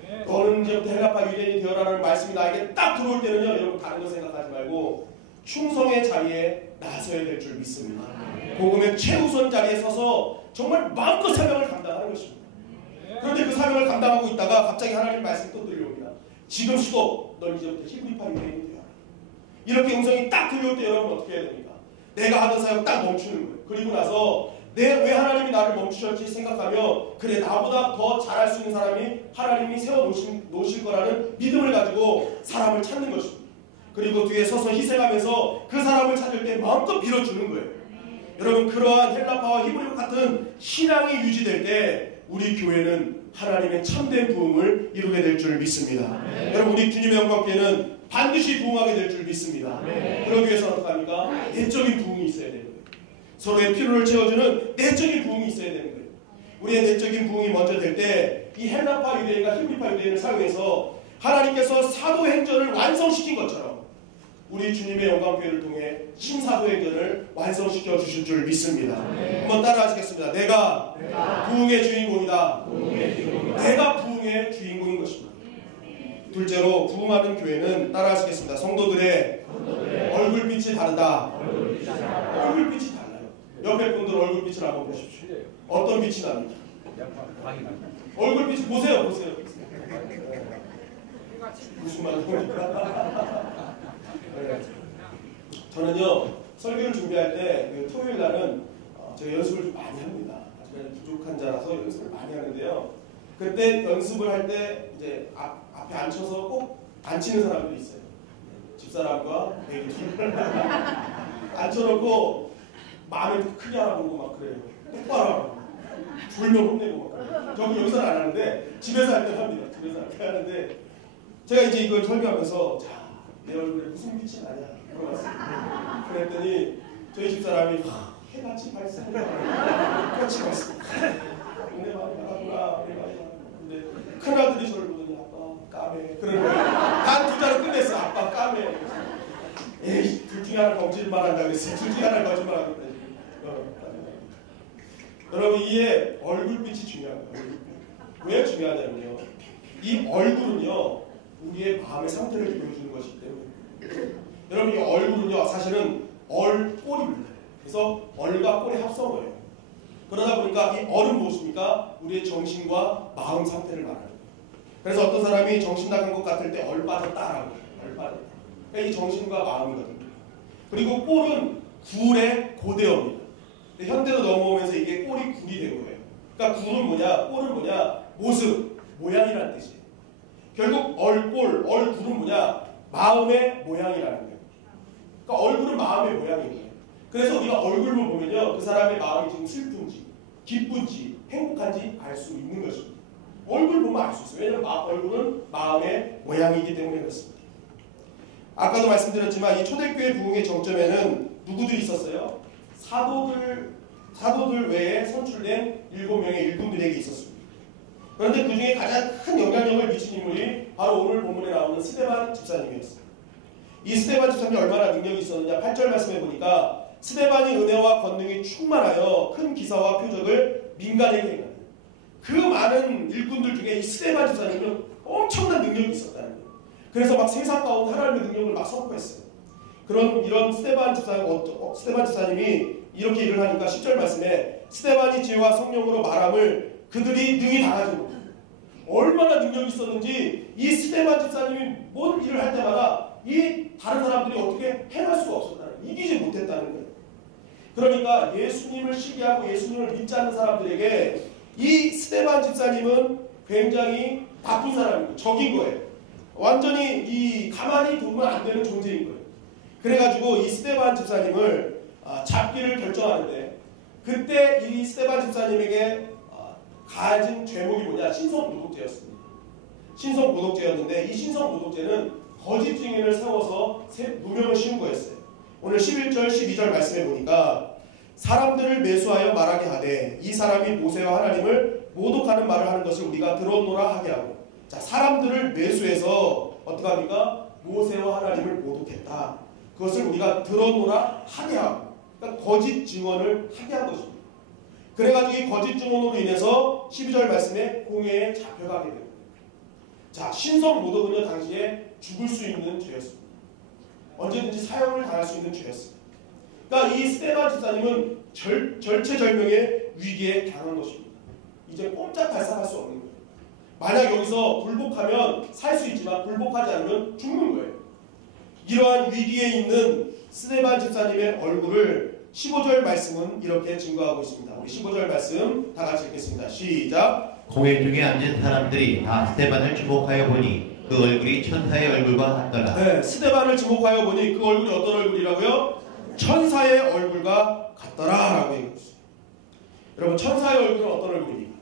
되어라. 너는 이제부터 헬라파 유대인이 되어라는 말씀이 나에게 딱 들어올 때는요, 여러분 다른 거 생각하지 말고 충성의 자리에 나서야 될 줄 믿습니다. 복음의 최우선 자리에 서서 정말 마음껏 사명을 감당하는 것입니다. 그런데 그 사명을 감당하고 있다가 갑자기 하나님 말씀이 또 들려옵니다. 지금 스톱! 넌 이제부터 히브리파 유대인이 되어라. 이렇게 음성이 딱 들려올 때 여러분 어떻게 해야 됩니까? 내가 하던 사역 딱 멈추는 거예요. 그리고 나서 왜 하나님이 나를 멈추셨지 생각하며, 그래 나보다 더 잘할 수 있는 사람이 하나님이 세워놓으실 거라는 믿음을 가지고 사람을 찾는 것입니다. 그리고 뒤에 서서 희생하면서 그 사람을 찾을 때 마음껏 밀어주는 거예요. 여러분, 그러한 헬라파와 히브리파 같은 신앙이 유지될 때 우리 교회는 하나님의 참된 부흥을 이루게 될 줄 믿습니다. 여러분, 우리 주님의 영광교회는 반드시 부흥하게 될 줄 믿습니다. 그러기 위해서 어떡합니까? 내적인 부흥이 있어야 되는 거예요. 서로의 필요를 채워주는 내적인 부흥이 있어야 되는 거예요. 우리의 내적인 부흥이 먼저 될 때 이 헬라파 유대인과 히브리파 유대인을 사용해서 하나님께서 사도행전을 완성시킨 것처럼 우리 주님의 영광교회를 통해 신사도행전을 완성시켜 주실 줄 믿습니다. 한번 따라 하시겠습니다. 내가 부흥의 주인공이다. 내가 부흥의 주인공인 것입니다. 둘째로, 부흥하는 교회는 따라 하시겠습니다. 성도들의 얼굴빛이 다르다. 얼굴빛이 달라요. 옆에 분들 얼굴빛을 한번 보십시오. 어떤 빛이 납니까? 얼굴빛이 보세요. 무슨 말입니까? 저는요, 설교를 준비할 때 그 토요일 날은 제가 연습을 좀 많이 합니다. 아직까지 부족한 자라서 연습을 많이 하는데요. 그때 연습을 할 때 이제 앞에 앉혀서 꼭 앉히는 사람들이 있어요. 집사람과 애기 앉혀놓고 마음에 크게 알아보고 막 그래요. 똑바로 하라고. 졸면 혼내고 막. 저는 여기서는 안 하는데 집에서 할 때 합니다. 집에서 할 때 하는데 제가 이제 이걸 설교하면서 자, 내 얼굴에 무슨 빛이 나냐 물어봤어요. 그랬더니 저희 집사람이 해같이 발산해. 해같이 발산. 은혜 많이 받았구나. 은혜 많이 받았구나. 근데 큰아들이 저를 보더니 아빠 까매. 그러는 거예요. 단 두 자로 끝냈어. 아빠 까매. 에이, 둘 중에 하나 거짓말 한다 그랬어요. 둘 중에 하나 거짓말 하겠다. 여러분, 이게 얼굴빛이 중요한 거예요. 왜 중요하냐면요, 이 얼굴은요 우리의 마음의 상태를 보여주는 것이기 때문에. 여러분, 이 얼굴은요 사실은 얼꼴입니다. 그래서 얼과 꼴의 합성어예요. 그러다 보니까 이 얼은 무엇입니까? 우리의 정신과 마음 상태를 말하는 거예요. 그래서 어떤 사람이 정신 나간 것 같을 때 얼 빠졌다라고 해요. 얼 빠졌다. 그러니까 이 정신과 마음이거든요. 그리고 꼴은 굴의 고대어입니다. 현대로 넘어오면서 이게 꼴이 굴이 된 거예요. 그러니까 굴은 뭐냐, 꼴은 뭐냐, 모습, 모양이라는 뜻이에요. 결국 얼꼴, 얼굴은 뭐냐, 마음의 모양이라는 거예요. 그러니까 얼굴은 마음의 모양이에요. 그래서 우리가 얼굴을 보면요, 그 사람의 마음이 지금 슬픈지, 기쁜지, 행복한지 알 수 있는 것입니다. 얼굴 보면 알 수 있어요. 왜냐하면 얼굴은 마음의 모양이기 때문에 그렇습니다. 아까도 말씀드렸지만 이 초대교회 부흥의 정점에는 누구들이 있었어요? 사도들 외에 선출된 7명의 일꾼들에게 있었습니다. 그런데 그 중에 가장 큰 영향력을 미친 인물이 바로 오늘 본문에 나오는 스데반 집사님이었어요. 이 스데반 집사님이 얼마나 능력이 있었느냐, 8절 말씀해 보니까 스데반이 은혜와 권능이 충만하여 큰 기사와 표적을 민간에게 행하는, 그 많은 일꾼들 중에 이 스데반 집사님은 엄청난 능력이 있었다는 거예요. 그래서 막 세상 가운데 하나님의 능력을 막 선포했어요. 이런 스데반 집사님이 이렇게 일을 하니까 10절 말씀에 스데반이 지혜와 성령으로 말함을 그들이 능히 당하지 못합니다. 얼마나 능력이 있었는지 이 스데반 집사님이 뭔 일을 할 때마다 이 다른 사람들이 어떻게 행할 수가 없었다는 거예요. 이기지 못했다는 거예요. 그러니까 예수님을 시기하고 예수님을 믿지 않는 사람들에게 이 스데반 집사님은 굉장히 나쁜 사람이고 적인 거예요. 완전히 이 가만히 두면 안 되는 존재인 거예요. 그래가지고 이 스데반 집사님을 잡기를 결정하는데, 그때 이 스데반 집사님에게 가진 죄목이 뭐냐? 신성모독죄였습니다. 신성모독죄였는데 이 신성모독죄는 거짓 증인을 세워서 누명을 씌운 거였어요. 오늘 11절 12절 말씀해 보니까 사람들을 매수하여 말하게 하되 이 사람이 모세와 하나님을 모독하는 말을 하는 것을 우리가 들었노라 하게 하고. 자, 사람들을 매수해서 어떻게 합니까? 모세와 하나님을 모독했다. 그것을 우리가 들었노라 하게 하고. 그러니까 거짓 증언을 하게 한 것입니다. 그래가지고 이 거짓 증언으로 인해서 12절 말씀에 공회에 잡혀가게 됩니다. 자, 신성모독은요 당시에 죽을 수 있는 죄였습니다. 언제든지 사형을 당할 수 있는 죄였습니다. 그러니까 이 스데반 집사님은 절체절명의 위기에 당한 것입니다. 이제 꼼짝 발사할 수 없는 거예요. 만약 여기서 굴복하면 살 수 있지만 굴복하지 않으면 죽는 거예요. 이러한 위기에 있는 스데반 집사님의 얼굴을 15절 말씀은 이렇게 증거하고 있습니다. 우리 15절 말씀 다 같이 읽겠습니다. 시작. 공회 중에 앉은 사람들이 다 스데반을 주목하여 보니 그 얼굴이 천사의 얼굴과 같더라. 네, 스데반을 주목하여 보니 그 얼굴이 어떤 얼굴이라고요? 천사의 얼굴과 같더라 라고 얘기했어요. 여러분, 천사의 얼굴은 어떤 얼굴입니까?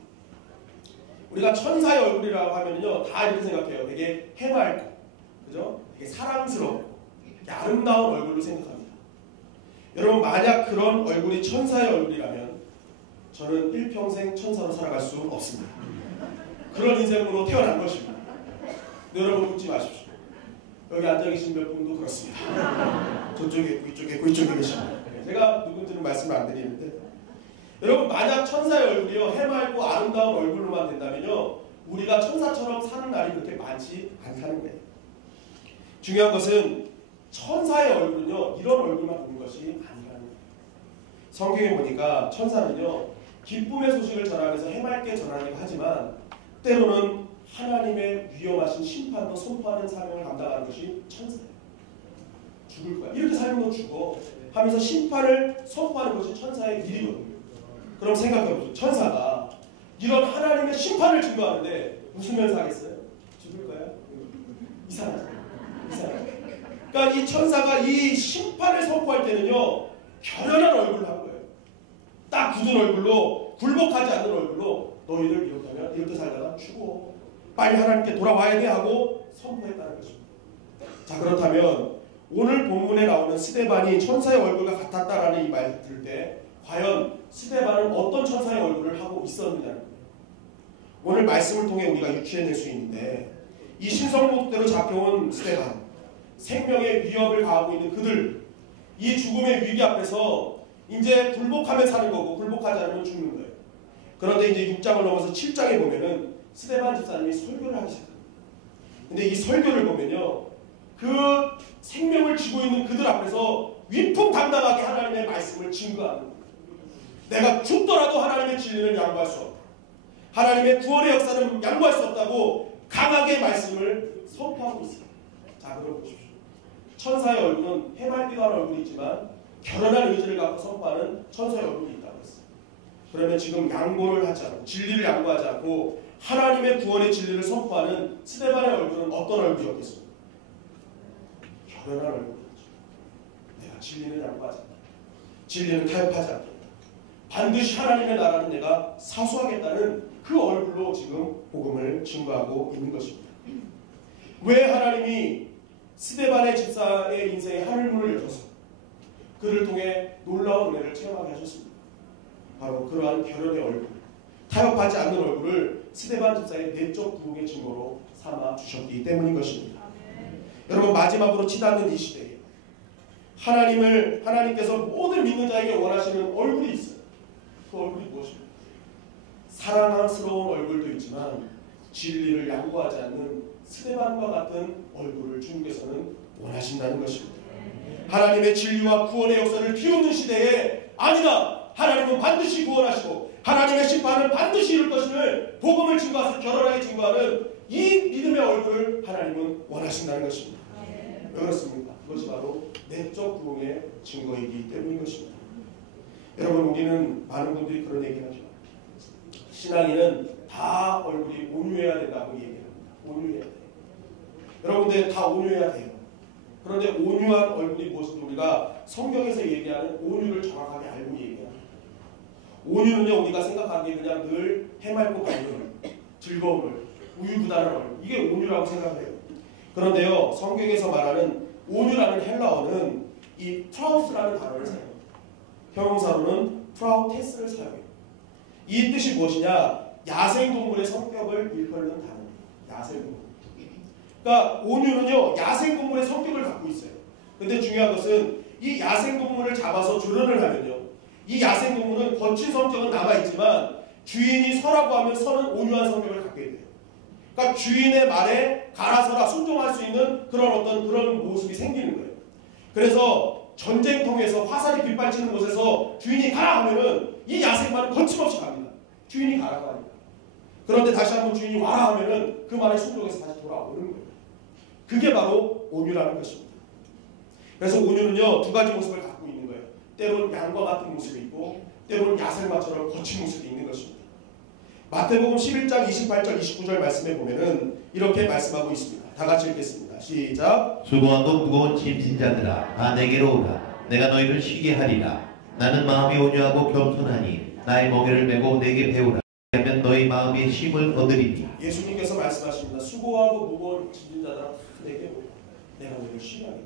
우리가 천사의 얼굴이라고 하면요 다 이렇게 생각해요. 되게 해맑고, 그죠? 되게 사랑스럽고, 되게 아름다운 얼굴로 생각합니다. 여러분, 만약 그런 얼굴이 천사의 얼굴이라면 저는 일평생 천사로 살아갈 수 없습니다. 그런 인생으로 태어난 것입니다. 근데 여러분, 묻지 마십시오. 여기 앉아 계신 몇 분도 그렇습니다. 저쪽에 있고 이쪽에 있고 이쪽에 계십니다. 제가 누군지는 말씀을 안 드리는데, 여러분, 만약 천사의 얼굴이요 해맑고 아름다운 얼굴로만 된다면요 우리가 천사처럼 사는 날이 그렇게 많지 않다는 거예요. 중요한 것은 천사의 얼굴은요 이런 얼굴만 보는 것이 아니라는 거예요. 성경에 보니까 천사는요 기쁨의 소식을 전하면서 해맑게 전하기도 하지만 때로는 하나님의 위험하신 심판도 선포하는 사명을 감당하는 것이 천사예요. 죽을 거야, 이렇게 살면 너 죽어 하면서 심판을 선포하는 것이 천사의 일이거든요. 그럼 생각해보세요. 천사가 이런 하나님의 심판을 증거하는데 웃으면서 하겠어요? 죽을 거야? 이상하죠. 그러니까 이 천사가 이 심판을 선포할 때는요 결연한 얼굴로 한 거예요. 딱 굳은 얼굴로, 굴복하지 않는 얼굴로 너희들 이렇게 하면 이렇게 살다가 죽어, 빨리 하나님께 돌아와야 돼 하고 선포했다는 것입니다. 자, 그렇다면 오늘 본문에 나오는 스데반이 천사의 얼굴과 같았다라는 이 말 들을 때 과연 스데반은 어떤 천사의 얼굴을 하고 있었느냐는 거예요. 오늘 말씀을 통해 우리가 유추해낼 수 있는데, 이 신성모독대로 잡혀온 스데반, 생명의 위협을 가하고 있는 그들, 이 죽음의 위기 앞에서 이제 굴복하며 사는 거고 굴복하지 않으면 죽는 거예요. 그런데 이제 6장을 넘어서 7장에 보면은 스데반 집사님이 설교를 하기 시작합니다. 근데 이 설교를 보면요 그 생명을 쥐고 있는 그들 앞에서 위풍당당하게 하나님의 말씀을 증거하는 거예요. 내가 죽더라도 하나님의 진리는 양보할 수 없다. 하나님의 구원의 역사는 양보할 수 없다고 강하게 말씀을 선포하고 있습니다. 자, 그럼 보십시오. 천사의 얼굴은 해맑기도 한 얼굴이 있지만 결연한 의지를 갖고 선포하는 천사의 얼굴이 있다고 했어요. 그러면 지금 양보를 하지 않고, 진리를 양보하지 않고 하나님의 구원의 진리를 선포하는 스데반의 얼굴은 어떤 얼굴이었겠습니까? 결연한 얼굴이었죠. 내가 진리는 양보하지 않는다. 진리는 타협하지 않는다. 반드시 하나님의 나라는 내가 사수하겠다는 그 얼굴로 지금 복음을 증거하고 있는 것입니다. 왜 하나님이 스데반의 집사의 인생에 하늘문을 열어서 그를 통해 놀라운 은혜를 체험하게 하셨습니다. 바로 그러한 결연의 얼굴, 타협하지 않는 얼굴을 스데반 집사의 내적 부흥의 증거로 삼아 주셨기 때문인 것입니다. 여러분, 마지막으로 치닫는 이 시대에 하나님께서 모든 믿는 자에게 원하시는 얼굴이 있어요. 그 얼굴이 무엇입니까? 사랑스러운 얼굴도 있지만 진리를 양보하지 않는 스데반과 같은 얼굴을 주님께서는 원하신다는 것입니다. 하나님의 진리와 구원의 역사를 비웃는 시대에 아니다, 하나님은 반드시 구원하시고 하나님의 심판은 반드시 이룰 것임을 복음을 증거하서 결연하게 증거하는 이 믿음의 얼굴을 하나님은 원하신다는 것입니다. 왜 그렇습니까? 그것이 바로 내적 부흥의 증거이기 때문인 것입니다. 여러분, 우리는 많은 분들이 그런 얘기를 하죠. 신앙인은 다 얼굴이 온유해야 된다고 얘기합니다. 온유해야 돼요. 여러분들 다 온유해야 돼요. 그런데 온유한 얼굴이 무엇인지 우리가 성경에서 얘기하는 온유를 정확하게 알고 얘기합니다. 온유는요, 우리가 생각하기에 그냥 늘 해맑고 밝은 즐거움을, 우유부단한 얼굴, 이게 온유라고 생각해요. 그런데요, 성경에서 말하는 온유라는 헬라어는 이 프라우스라는 단어를 사용해요. 형용사로는 프라우테스를 사용해요. 이 뜻이 무엇이냐? 야생동물의 성격을 일컬는 단어입니다. 야생동물. 그러니까 온유는요, 야생동물의 성격을 갖고 있어요. 근데 중요한 것은 이 야생동물을 잡아서 조련을 하면요, 이 야생동물은 거친 성격은 남아있지만 주인이 서라고 하면 서는 온유한 성격을 갖게 돼요. 그러니까 주인의 말에 가라서라 순종할 수 있는 그런 모습이 생기는 거예요. 그래서 전쟁통에서 화살이 빗발치는 곳에서 주인이 가라 하면은 이 야생마는 거침없이 갑니다. 주인이 가라고 하니까. 그런데 다시 한번 주인이 와라 하면은 그 말에 순종해서 다시 돌아오는 거예요. 그게 바로 온유라는 것입니다. 그래서 온유는요, 두 가지 모습을 갖고 있는 거예요. 때로는 양과 같은 모습이 있고 때로는 야생마처럼 거친 모습이 있는 것입니다. 마태복음 11장 28절 29절 말씀에 보면은 이렇게 말씀하고 있습니다. 다 같이 읽겠습니다. 시작. 수고하고 무거운 짐진 자들아, 다 내게로 오라. 내가 너희를 쉬게 하리라. 나는 마음이 온유하고 겸손하니 나의 멍에를 메고 내게 배우라. 그러면 너희 마음의 쉼을 얻으리니. 예수님께서 말씀하십니다. 수고하고 무거운 짐진 자들아, 내게 오라. 내가 너희를 쉬게 하리라.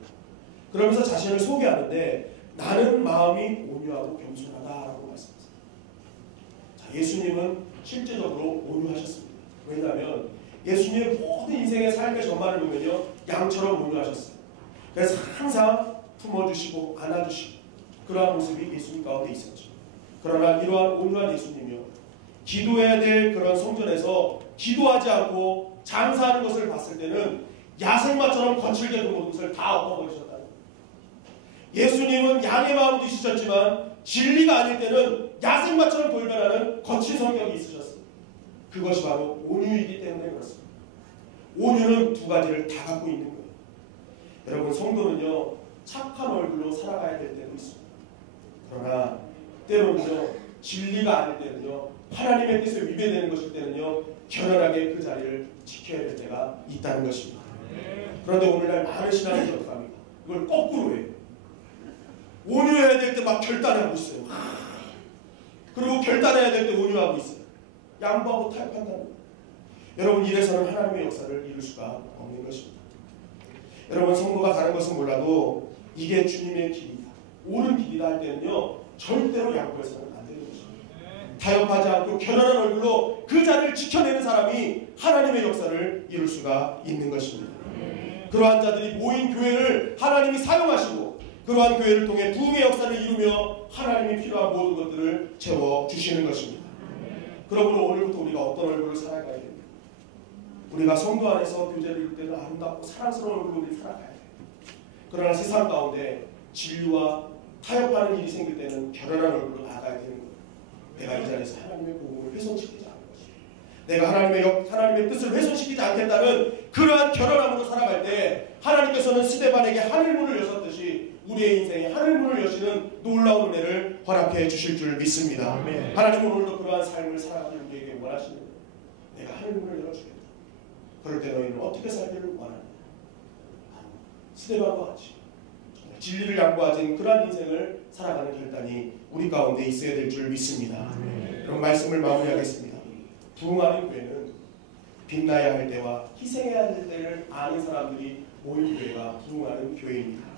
그러면서 자신을 소개하는데 나는 마음이 온유하고 겸손하다라고 말씀하세요. 자, 예수님은 실제적으로 온유하셨습니다. 왜냐하면 예수님의 모든 인생의 삶의 전반을 보면요, 양처럼 온유하셨어요. 그래서 항상 품어주시고 안아주시고 그러한 모습이 예수님 가운데 있었죠. 그러나 이러한 온유한 예수님이요, 기도해야 될 그런 성전에서 기도하지 않고 장사하는 것을 봤을 때는 야생마처럼 거칠게 그 모든 것을 다 엎어버리셨다는 거예요. 예수님은 양의 마음도 있으셨지만 진리가 아닐 때는 야생마처럼 돌변하는 거친 성격이 있으셨습니다. 그것이 바로 온유이기 때문에 그렇습니다. 온유는 두 가지를 다 갖고 있는 거예요. 여러분, 성도는요, 착한 얼굴로 살아가야 될 때도 있습니다. 그러나 때로는요, 진리가 아닐 때는요, 하나님의 뜻에 위배되는 것일 때는요, 결연하게 그 자리를 지켜야 될 때가 있다는 것입니다. 그런데 오늘날 많은 신앙인들이 어떻게 합니까? 이걸 거꾸로 해요. 온유해야 될 때 막 결단하고 있어요. 그리고 결단해야 될 때 온유하고 있어요. 양보하고 타협한다는 거예요. 여러분, 이래서는 하나님의 역사를 이룰 수가 없는 것입니다. 여러분, 성도가 다른 것은 몰라도 이게 주님의 길이다, 옳은 길이다 할 때는요, 절대로 양보해서는 안 되는 것입니다. 타협하지 않고 결연한 얼굴로 그 자리를 지켜내는 사람이 하나님의 역사를 이룰 수가 있는 것입니다. 그러한 자들이 모인 교회를 하나님이 사용하시고 그러한 교회를 통해 부흥의 역사를 이루며 하나님이 필요한 모든 것들을 채워주시는 것입니다. 그러므로 오늘부터 우리가 어떤 얼굴을 살아가야 됩니까? 우리가 성도 안에서 교제를 이룰 때는 아름답고 사랑스러운 얼굴로 우리 살아가야 돼요. 그러나 세상 가운데 진리와 타협하는 일이 생길 때는 결연한 얼굴로 나아가야 되는 거예요. 내가 이 자리에서 하나님의 복음을 훼손시키지 않는 것이에요. 내가 하나님의 뜻을 훼손시키지 않겠다는 그러한 결연함으로 살아갈 때 하나님께서는 스데반에게 하늘문을 여셨듯이 우리의 인생에 하늘문을 여시는 놀라운 은혜를 허락해 주실 줄 믿습니다. 아멘. 하나님은 오늘도 그러한 삶을 살아가길 우리에게 원하시는 거예요. 내가 하늘문을 열어주겠다. 그럴 때 너희는 어떻게 살기를 원하느냐? 스데반과 같이 진리를 양보하진 그러한 인생을 살아가는 결단이 우리 가운데 있어야 될 줄 믿습니다. 그럼 말씀을 마무리하겠습니다. 부흥하는 교회는 빛나야 할 때와 희생해야 할 때를 아는 사람들이 모인 교회가 부흥하는 교회입니다.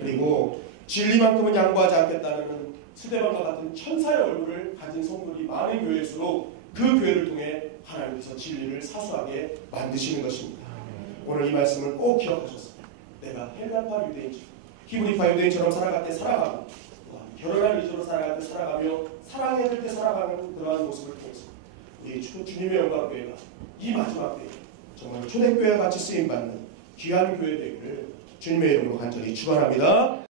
그리고 진리만큼은 양보하지 않겠다는 스데반과 같은 천사의 얼굴을 가진 성도들이 많은 교회일수록 그 교회를 통해 하나님께서 진리를 사수하게 만드시는 것입니다. 오늘 이 말씀을 꼭 기억하셨습니다. 내가 헬라파 유대인처럼 히브리파 유대인처럼 살아갈 때 살아가고 결혼한 의지로 살아갈 때 살아가며 사랑해야 될 때 살아가는 그러한 모습을 통해서 우리 주님의 영광교회가 이 마지막 때에 정말 초대교회와 같이 쓰임받는 귀한 교회 되기를 주님의 이름으로 간절히 축원합니다.